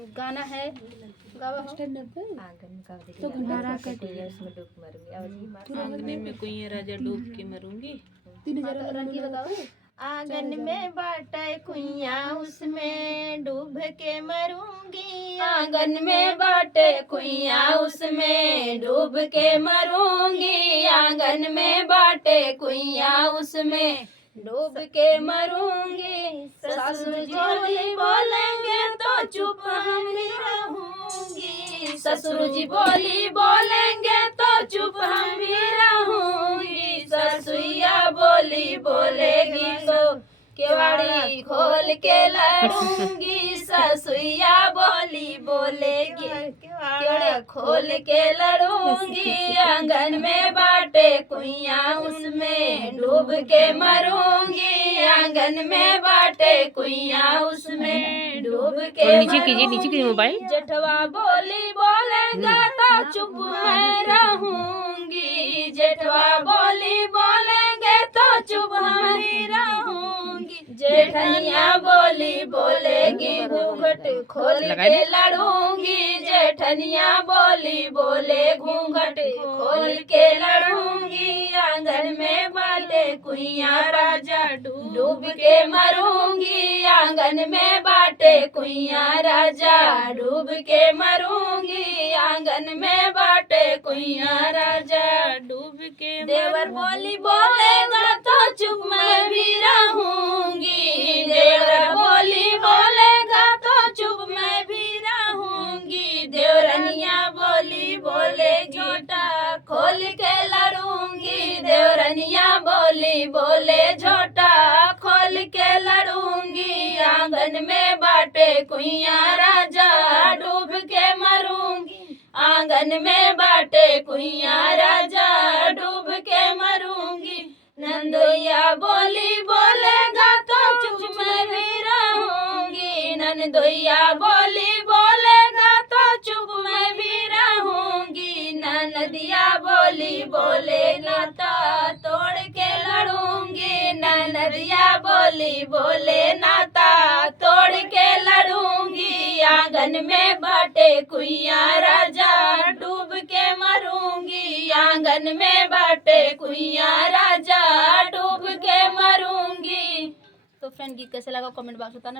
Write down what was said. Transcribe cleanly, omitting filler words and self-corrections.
गाना है गावा हो। आंगन का देखिए घंटा कटिया उसमें डूब मरूंगी आंगन में कोई राजा डूब के मरूंगी। रंगी बताओ। आंगन में बाटे कुइया उसमें डूब के मरूंगी। आंगन में बाटे कुइया उसमें डूब के मरूंगी। आंगन में बाटे कुइया उसमें डूब के मरूंगी। ससुर जी बोलेंगे तो चुप हम भी रहूंगी। ससुर जी बोलेंगे तो चुप हम भी रहूंगी। ससुइया बोलेगी तो केवाड़ी खोल के लड़ूंगी। ससुइया बोलेगी केवाड़ी खोल के लड़ूंगी। आंगन में बाटे कुइया उसमें डूब के मरूंगी। आंगन में बाटे कुइया उसमें डूब के नीचे कीजिए मोबाइल। जेठवा बोलेगा तो चुप मैं रहूंगी। जेठवा बोलेंगे तो चुप हम ही रहूंगी। जेठनिया बोलेगी घूंघट खोल के लड़ूंगी। जेठनिया बोले घूंघट खोल के लड़ूंगी। आंगन में बाटे कुइया राजा डूब के मरूंगी। आंगन में बाटे कुइया राजा डूब के मरूंगी। आंगन में बाटे कुइया राजा डूब के देवर बोलेगा तो चुप मैं भी रहूंगी। देवर बोलेगा तो चुप मैं भी रहूंगी। देवरनिया बोलेगी झोटा खोल के लड़ूंगी। देवरनिया बोले झोटा खोल के लड़ूंगी। आंगन में बाटे कुइया राजा डूब के मरूंगी। आंगन में बाटे कुइया राजा डूब के मरूंगी। नंदोइया बोलेगा तो चुप मैं भी रहूंगी। नंदोइया बोलेगा तो चुप मैं भी रहूंगी। ननदिया बोलेगा तो तोड़ के लड़ूंगी। ननदिया बोले नाता तोड़ के लड़ूंगी। आंगन में बाटे कुइया राजा डूब के मरूंगी। आंगन में बाटे कुइया राजा डूब के मरूंगी। तो फ्रेंड गीत कैसे लगा कमेंट बॉक्स बताना।